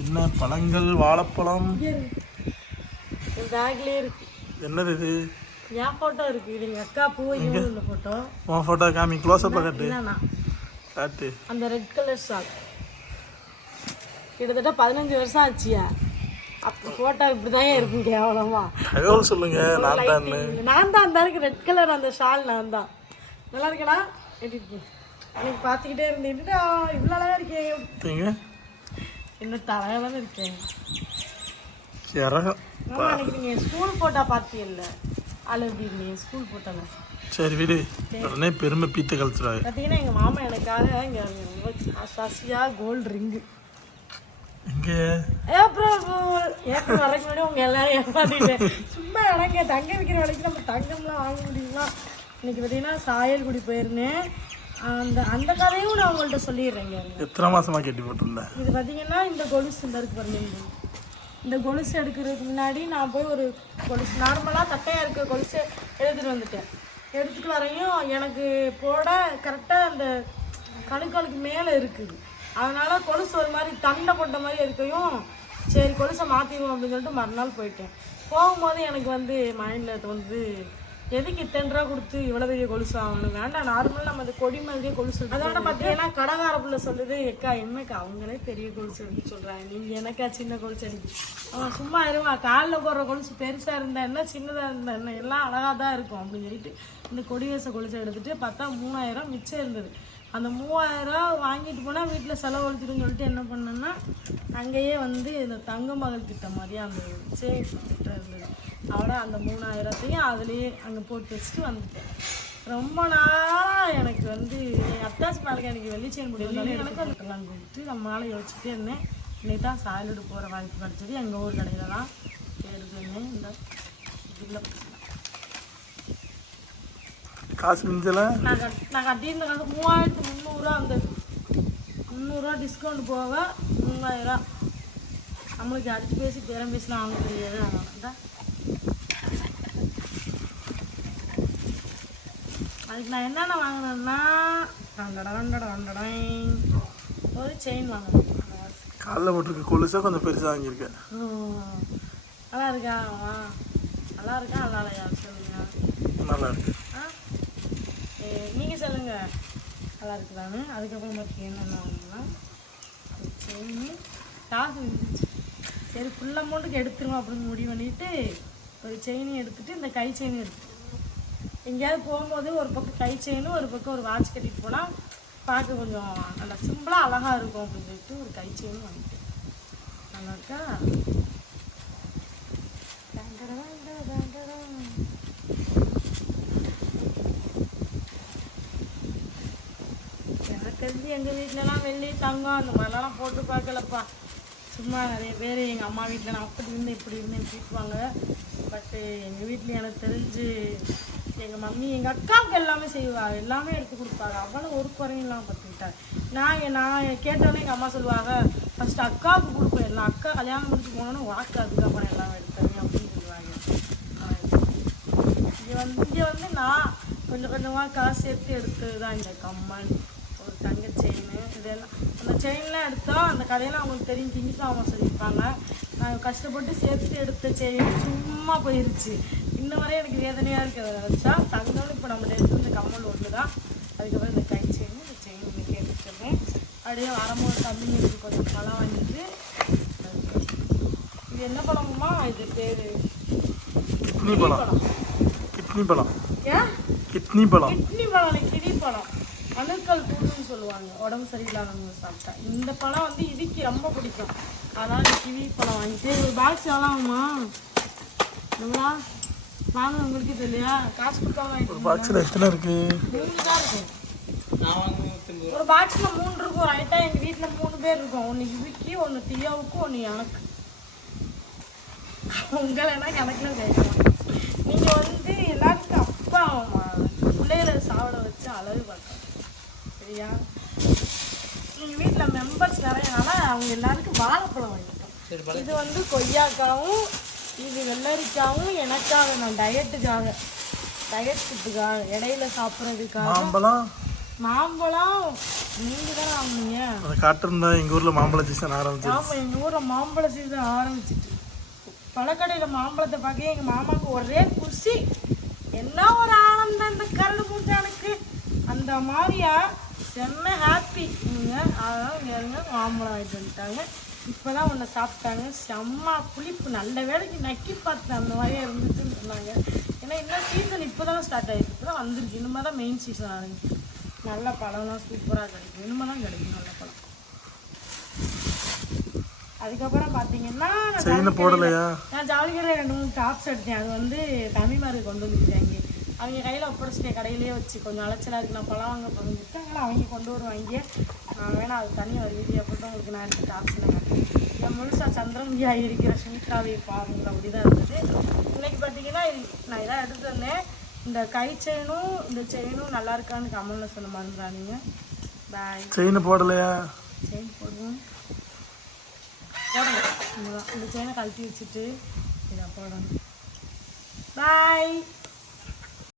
என்ன பழங்கள் வாழைப்பழம்? பேக்லயே இருக்கு. என்னது இது? என் போட்டோ இருக்கு. இது எங்க அக்கா பூ இந்த போட்டோ உன் ஃபோட்டோ காமி. க்ளோஸ்அப்பில் காட்டு என்னன்னா காட்டு. அந்த ரெட் கலர் ஷால் கிட்டத்தட்ட பதினஞ்சு வருஷம் ஆச்சியா? அப்போ ஃபோட்டோ இப்படிதான் இருக்கும் கேவலமா. தகவல் சொல்லுங்க. நான் தான் நான் தான் அந்த இருக்கு ரெட் கலர் அந்த ஷால் நான் தான். நல்லா இருக்கடா? எப்படி இருக்கேன் எனக்கு பார்த்துக்கிட்டே இருந்துட்டு இவ்வளோ அழகா இருக்கேன் என்ன தலைவலன்னு இருக்கேன் அன்னைக்கு நீங்கள் ஸ்கூல் ஃபோட்டோ பார்த்தீங்கல்ல அழகு இருந்தீங்க ஸ்கூல் ஃபோட்டோவில் சரி விடு. உடனே பெருமை பீத்த கழிச்சிடாது பார்த்தீங்கன்னா எங்கள் மாமா எனக்காக இங்கே சசியா கோல்டு ரிங்கு இங்கே ஏப்ரல் ஏப்ரல் வரைக்கும் முன்னாடி உங்க எல்லாரும் ஏமாத்திட்டேன். சும்மா எனக்கு தங்க விற்கிற விலைக்கு நம்ம தங்கம்லாம் வாங்க முடியுமா? இன்னைக்கு பார்த்தீங்கன்னா சாயல்குடி போயிருந்தேன். அந்த அந்த கதையும் நான் உங்கள்கிட்ட சொல்லிடுறேங்க. எத்தனை மாசமா கட்டி போட்டிருந்தேன்? இது பார்த்தீங்கன்னா இந்த கொலுசு இந்த இருக்கு பாருங்க. இந்த கொலுசு எடுக்கிறதுக்கு முன்னாடி நான் போய் ஒரு கொலுசு நார்மலாக தட்டையாக இருக்க கொலுசு எடுத்துகிட்டு வந்துட்டேன். எடுத்துகிட்டு வரையும் எனக்கு போட கரெக்டாக அந்த கணுக்காலுக்கு மேலே இருக்குது அதனால கொலுசு ஒரு மாதிரி தண்டை போட்ட மாதிரி இருக்கையும் சரி கொலுசை மாற்றிடுவோம் அப்படின்னு சொல்லிட்டு மறுநாள் போயிட்டேன். போகும்போது எனக்கு வந்து மைண்டில் தோணுது எதுக்கு இத்தனை ரூபா கொடுத்து இவ்வளோ பெரிய கொலுசு ஆகணும் வேண்டாம் நார்மலாக நம்ம அந்த கொடி மாதிரியே கொலுசு அதோட பார்த்தீங்கன்னா கடகார பிள்ளை சொல்லுது எக்கா என்னக்கா அவங்களே பெரிய கொலுசு எடுக்க சொல்கிறாங்க நீங்கள் எனக்கா சின்ன கொலுசு அடிக்கு? அவன் சும்மா இருவா காலில் போடுற கொலுசு பெருசாக இருந்தா என்ன சின்னதாக இருந்தா என்ன எல்லாம் அழகாக தான் இருக்கும் அப்படின்னு சொல்லிட்டு இந்த கொடிவேச கொலுசு எடுத்துட்டு பார்த்தா மூணாயிரம் மிச்சம் இருந்தது. அந்த மூவாயிரம் வாங்கிட்டு போனால் வீட்டில் செலவழிச்சிடுன்னு சொல்லிட்டு என்ன பண்ணேன்னா அங்கேயே வந்து இந்த தங்க மகள் திட்டம் மாதிரியே அந்த சேஃப் திட்டம் இருந்தது. அவட அந்த மூணாயிரத்தையும் அதுலேயே அங்கே போட்டு வச்சுட்டு வந்துட்டேன். ரொம்ப நாளாக எனக்கு வந்து அத்தாச்சி பாருங்க எனக்கு வெள்ளிச்சேன் முடியல எனக்கு அதுக்கெல்லாம் கொடுத்து ரொம்ப நாள் யோசிச்சுட்டே இருந்தேன் இன்னைக்கு தான் சாயலோடு போகிற வாய்ப்பு கிடச்சது. எங்கள் ஊர் கடையில் தான் எடுத்துருந்தேன் இந்த இதில் காசு மிஞ்சல. நான் கட் நான் கட்டியிருந்த காசு மூவாயிரத்து முந்நூறுரூவா அந்த முந்நூறுரூவா டிஸ்கவுண்ட் போக மூவாயிரம் நம்மளுக்கு அடிச்சு பேசி பேரம் பேசினா வாங்க தெரியாது. அதுக்கு நான் என்னென்ன வாங்கினேன்னா ஒரு செயின் வாங்கினேன். காலில் போட்டிருக்க கொலுசா கொஞ்சம் பெருசாக வாங்கியிருக்கேன். நல்லா இருக்கா. நல்லா இருக்கா? நல்லா இல்லையா? சொல்லுங்க. நல்லா இருக்கு. நீங்கள் சொல்லுங்கள் நல்லா இருக்குதான்னு. அதுக்கப்புறம் பார்த்து என்னென்ன வாங்கினா செயின் காசு சரி ஃபுல் அமௌண்ட்டுக்கு எடுத்துருவோம் அப்படின்னு முடிவு பண்ணிட்டு ஒரு செயினையும் எடுத்துட்டு இந்த கை செயினும் எடுத்து எங்கேயாவது போகும்போது ஒரு பக்கம் கை செயினும் ஒரு பக்கம் ஒரு வாட்ச் கட்டிட்டு போனால் பார்க்க கொஞ்சம் நல்லா சிம்பிளாக அழகாக இருக்கும் அப்படின்னு சொல்லிட்டு ஒரு கை செயினும் வாங்கிட்டேன். நல்லா இருக்கா எனக்கு தெரிஞ்சு எங்கள் வீட்டிலலாம் வெள்ளி தங்கம் அந்த மாதிரிலாம் போட்டு பார்க்கலப்பா. சும்மா நிறைய பேர் எங்கள் அம்மா வீட்டில் நான் அப்படி இருந்தேன் இப்படி இருந்தேன் இப்படிப்பாங்க பட்டு எங்கள் வீட்டில் எனக்கு தெரிஞ்சு எங்கள் மம்மி எங்கள் அக்காவுக்கு எல்லாமே செய்வா. எல்லாமே எடுத்து கொடுப்பாங்க. அவளும் ஒரு குறையும் இல்லாமல் பார்த்துக்கிட்டாங்க நான் நான் கேட்டோன்னே எங்கள் அம்மா சொல்லுவாங்க ஃபஸ்ட்டு அக்காவுக்கு கொடுப்பேன். எல்லாம் அக்கா கல்யாணம் முடிச்சு போனோன்னு வாக்கு அதுக்கப்புறம் எல்லாமே எடுத்தேன் அப்படின்னு சொல்லுவாங்க. இங்கே வந்து இங்கே வந்து நான் கொஞ்சம் கொஞ்சமாக காசு சேர்த்து எடுத்தது தான் இந்த கம்மன். தங்க செயின் இதெல்லாம். அந்த செயின்லாம் எடுத்தோம் அந்த கதையெல்லாம் அவங்களுக்கு தெரியும். அவங்க சொல்லியிருப்பாங்க. நான் கஷ்டப்பட்டு சேர்த்து எடுத்த செயின் சும்மா போயிருச்சு. இன்ன வரை எனக்கு வேதனையாக இருக்கிறத நினச்சா தங்கம் இப்போ நம்ம எடுத்து இந்த கம்மல் ஒன்று தான். அதுக்கப்புறம் இந்த கை செயின் இந்த செயின் இன்னைக்கு எடுத்துருக்கேன் அப்படியே வரும்போது தம்பிங்களுக்கு கொஞ்சம் பழம் வாங்கிட்டு இது என்ன பழமுமா? இது பேர் கிட்னி பழம். கிட்னி பழம். ஏன் கிட்னி பழம். கிட்னி பழம் கிவி பழம். அணுக்கள் கூடுன்னு சொல்லுவாங்க. உடம்பு சரியில்லாதவங்க சாப்பிட்டா. இந்த பழம் வந்து இதுக்கு ரொம்ப பிடிக்கும். அதனால கிவி பழம் வாங்கிட்டு ஒரு பாக்ஸ் எவ்வளோ ஆகுமா எவ்வளோ வாங்க உங்களுக்கு தெரியலையா காசு கொடுக்காம பாக்ஸில் எத்தனை இருக்கு? மூணு தான் இருக்கும் ஒரு பாக்ஸ்ல மூணு இருக்கும். ரைட்டா எங்க வீட்ல மூணு பேர் இருக்கும். ஒன்னு இவிக்கு ஒன்னு தியாவுக்கு ஒன்னு எனக்கு. உங்களேனா எனக்குலாம் கேட்கலாம் நீங்க வந்து எல்லாருக்கும் அப்பா அம்மா பிள்ளைகளை சாப்பிட வச்சு அழகு பார்க்கணும் சரியா எங்க வீட்ல மெம்பர்ஸ் நிறையனால அவங்க எல்லாருக்கும் வாழைப்பழம் வாங்கிட்டோம் இது வந்து கொய்யாக்காவும் இது வெள்ளரிக்காவும் எனக்காக நான் டயட்டுக்காக டயட் ஃபுட்டுக்காக இடையில சாப்பிட்றதுக்காக. மாம்பழம்? மாம்பழம்? நீங்கள் தானே வாங்குனீங்க? அந்த காட்டன் தான் எங்கள் ஊரில் மாம்பழ சீசன் ஆரம்பிச்சு ஆமாம் எங்கள் ஊரில் மாம்பழ சீசன் ஆரம்பிச்சிட்டு. பழக்கடையில் மாம்பழத்தை பார்க்க எங்கள் மாமாவுக்கு ஒரே குஷி என்ன ஒரு ஆனந்தம் இந்த கரடு முட்டானுக்கு அந்த மாதிரியா? செம்ம ஹாப்பி நீங்கள் அதனால் இங்கே இருங்க மாம்பழம் வாங்கிட்டு வந்துட்டாங்க. இப்போ தான் ஒன்று சாப்பிட்டாங்க. செம்ம புளிப்பு. நல்ல வேலைக்கு நக்கி பார்த்தேன் அந்த மாதிரியே இருந்துச்சுன்னு சொன்னாங்க. ஏன்னா இன்னும் சீசன் இப்போ தானே ஸ்டார்ட் ஆகிருக்கு இப்போ தான் வந்திருக்கு. இனிமேல் தான் மெயின் சீசன் ஆரம்பிச்சு நல்ல பழம்லாம் சூப்பராக கிடைக்கும். இனிமேல் தான் கிடைக்கும் நல்ல பழம். அதுக்கப்புறம் பார்த்தீங்கன்னா நான் செயினை ஜவுளி போடலையா? கடையில- நான் ஜவுளி கடையில் ரெண்டு மூணு டாப்ஸ் எடுத்தேன். அது வந்து தமிழ்மாருக்கு கொண்டு வந்துருக்காங்க அவங்க கையில் ஒப்படைச்சிட்டேன் கடையிலேயே வச்சு கொஞ்சம் அலைச்சலாக இருக்கு நான் பழம் வாங்க போகிறேன் அதனால் அவங்க கொண்டு வருவாங்க. நான் வேணா அது தனியாக ஒரு வீடியோ போட்டு உங்களுக்கு நான் எடுத்து காட்டுறேன் என் முழுசாக சந்திரமுகியா இருக்கிற சுமித்ராவை பாருங்க அப்படி தான் இருந்தது. இன்னைக்கு பார்த்தீங்கன்னா நான் இதான் எடுத்து வந்தேன். இந்த கை செயினும் இந்த செயினும் நல்லா இருக்கான்னு கமலில் சொல்ல மறந்துடாதீங்க. பாய் செயினை போடலையா? செயின் போடுவோம். போடணும் இவ்வளோதான் இந்த செயினை கழட்டி வச்சுட்டு இதை போடணும். பாய்